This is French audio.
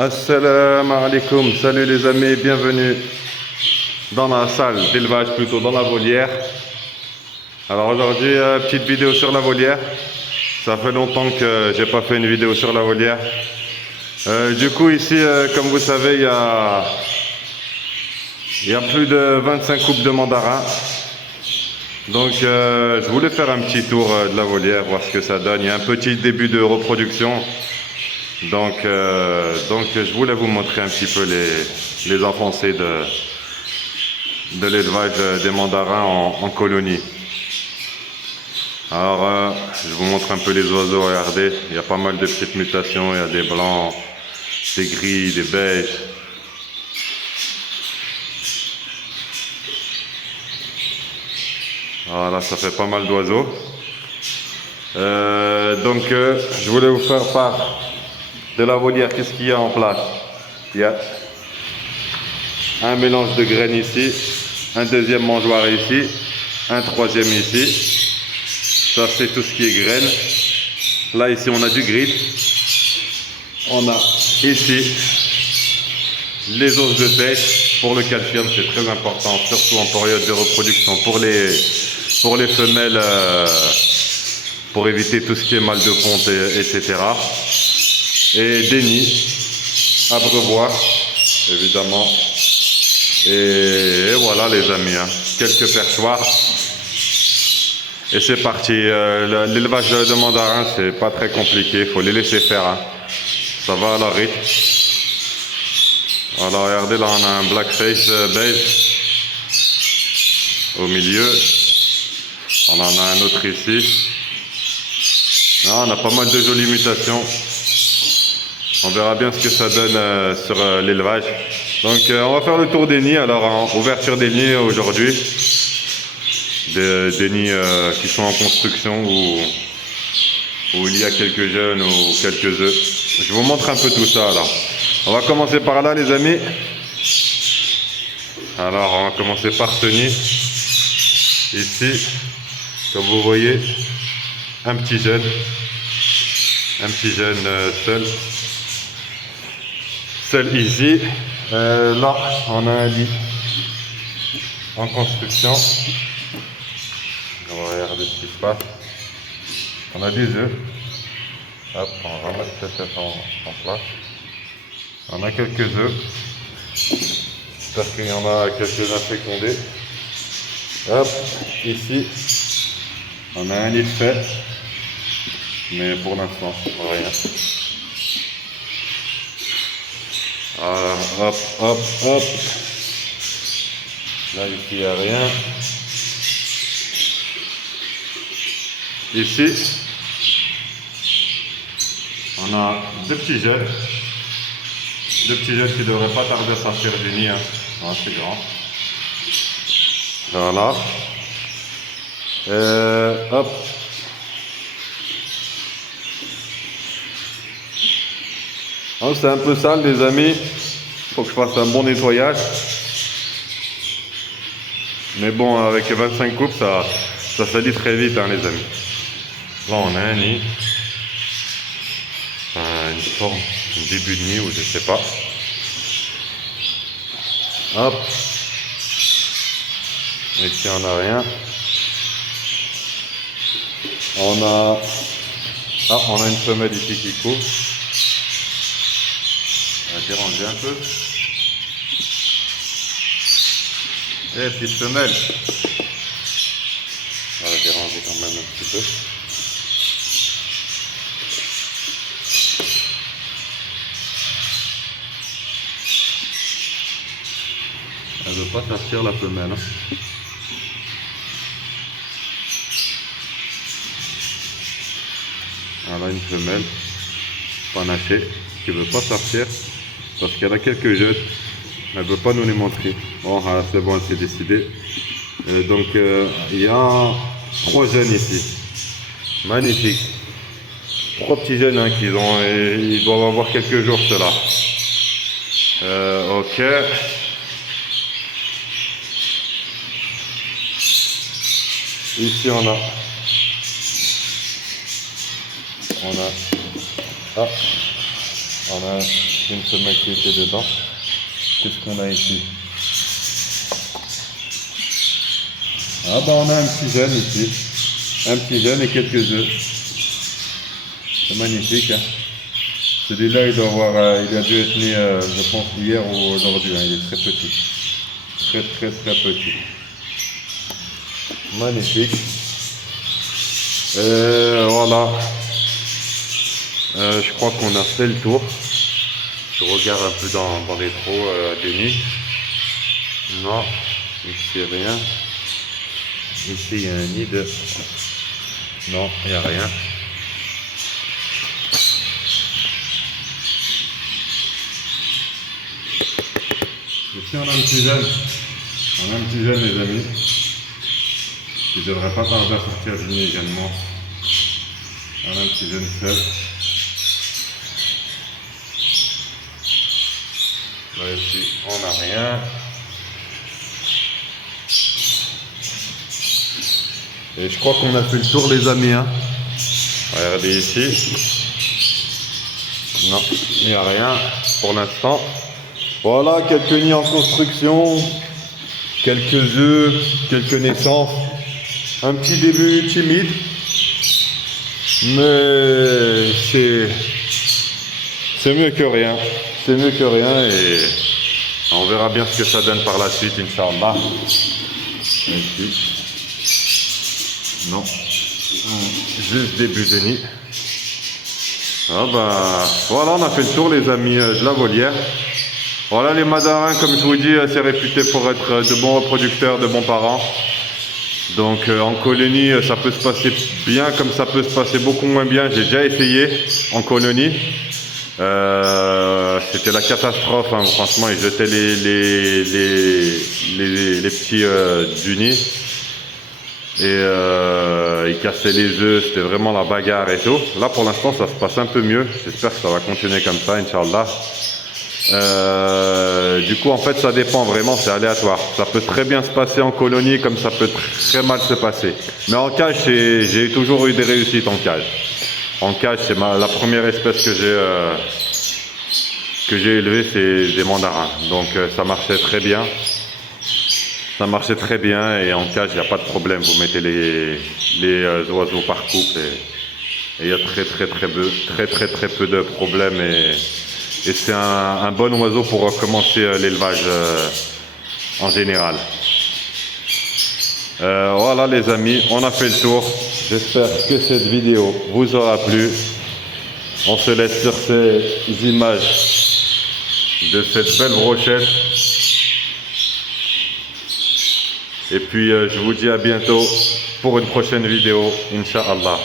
Assalamu alaikum, salut les amis, bienvenue dans la salle d'élevage, plutôt dans la volière. Alors aujourd'hui, petite vidéo sur la volière. Ça fait longtemps que j'ai pas fait une vidéo sur la volière. Du coup ici, comme vous savez, il y a plus de 25 couples de mandarins. Donc je voulais faire un petit tour de la volière, voir ce que ça donne. Il y a un petit début de reproduction. Donc je voulais vous montrer un petit peu les avancées de l'élevage des mandarins en colonie. Alors je vous montre un peu les oiseaux, regardez, il y a pas mal de petites mutations, il y a des blancs, des gris, des beiges. Voilà, ça fait pas mal d'oiseaux. Je voulais vous faire part de la volière. Qu'est-ce qu'il y a en place? Il y a un mélange de graines ici, un deuxième mangeoire ici, un troisième ici. Ça c'est tout ce qui est graines. Là ici on a du grid. On a ici les os de pêche pour le calcium, c'est très important, surtout en période de reproduction pour les femelles, pour éviter tout ce qui est mal de ponte, etc. Et des nids, abreuvoirs, évidemment. Et voilà les amis, hein. Quelques perchoirs. Et c'est parti. L'élevage de mandarins, c'est pas très compliqué, il faut les laisser faire. Hein. Ça va à la rythme. Alors regardez, là on a un blackface beige au milieu. On en a un autre ici. Là, on a pas mal de jolies mutations. On verra bien ce que ça donne sur l'élevage. Donc on va faire le tour des nids. Alors en ouverture des nids aujourd'hui. Des nids qui sont en construction où il y a quelques jeunes ou quelques œufs. Je vous montre un peu tout ça alors. On va commencer par là les amis. Alors on va commencer par ce nid. Ici, comme vous voyez, un petit jeune seul ici. Là on a un lit en construction. On va regarder ce qui se passe. On a des œufs. Hop, on va remettre cette en place. On a quelques œufs. J'espère qu'il y en a quelques-uns fécondés. Hop, ici, on a un lit fait. Mais pour l'instant, rien. Alors, hop, hop, hop. Là, ici, il n'y a rien. Ici, on a deux petits jeunes. Deux petits jeunes qui ne devraient pas tarder à sortir du nid. Hein. Non, c'est grand. Voilà. Hop. Oh, c'est un peu sale les amis. Faut que je fasse un bon nettoyage. Mais bon, avec 25 coupes, ça salit très vite hein, les amis. Là on a un nid. Une forme, un début de nid ou je sais pas. Hop. Ici on n'a rien. On a une femelle ici qui coupe. On va déranger un peu. Eh, petite femelle. On va déranger quand même un petit peu. Elle ne veut pas sortir la femelle. Hein. Voilà une femelle panachée qui ne veut pas sortir parce qu'elle a quelques jeunes. Elle ne veut pas nous les montrer. Bon, c'est bon, elle s'est décidée. Il y a 3 jeunes ici. Magnifique. 3 petits jeunes hein, ils doivent avoir quelques jours ceux-là. Ok. Ici on a On a une femelle qui était dedans. Qu'est-ce qu'on a ici? Ah bah on a un petit jeune ici. Un petit jeune et quelques œufs. C'est magnifique. Hein. Celui-là il doit avoir, il a dû être né je pense hier ou aujourd'hui. Hein. Il est très petit. Très petit. Magnifique. Voilà. Je crois qu'on a fait le tour. Je regarde un peu dans les trous de nuit. Non, ici rien. Ici il y a un nid de... Non, il n'y a rien. Ici on a un petit jeune. On a un petit jeune les amis. Qui ne devrait pas tarder à sortir du nid également. On a un petit jeune seul. Là ici on n'a rien. Et je crois qu'on a fait le tour les amis. Hein. Regardez ici. Non, il n'y a rien pour l'instant. Voilà, quelques nids en construction. Quelques œufs, quelques naissances. Un petit début timide. Mais c'est mieux que rien. C'est mieux que rien et on verra bien ce que ça donne par la suite, Inch'Allah. Ici. Non. Juste début de nid. Ah bah, voilà, on a fait le tour les amis de la volière. Voilà, les Mandarins, comme je vous dis, c'est réputé pour être de bons reproducteurs, de bons parents. Donc en colonie, ça peut se passer bien comme ça peut se passer beaucoup moins bien. J'ai déjà essayé en colonie. C'était la catastrophe, hein. Franchement, ils jetaient les petits du nid. Et ils cassaient les œufs, c'était vraiment la bagarre et tout. Là, pour l'instant, ça se passe un peu mieux. J'espère que ça va continuer comme ça, Inch'Allah. Du coup, en fait, ça dépend vraiment, c'est aléatoire. Ça peut très bien se passer en colonie, comme ça peut très mal se passer. Mais en cage, j'ai toujours eu des réussites en cage. En cage, c'est la première espèce que j'ai élevée, c'est des mandarins. Donc, ça marchait très bien. Ça marchait très bien et en cage, il n'y a pas de problème. Vous mettez les oiseaux par couple et il y a très peu de problèmes. Et c'est un bon oiseau pour commencer l'élevage en général. Voilà les amis, on a fait le tour. J'espère que cette vidéo vous aura plu. On se laisse sur ces images de cette belle brochette. Et puis je vous dis à bientôt pour une prochaine vidéo, Inch'Allah.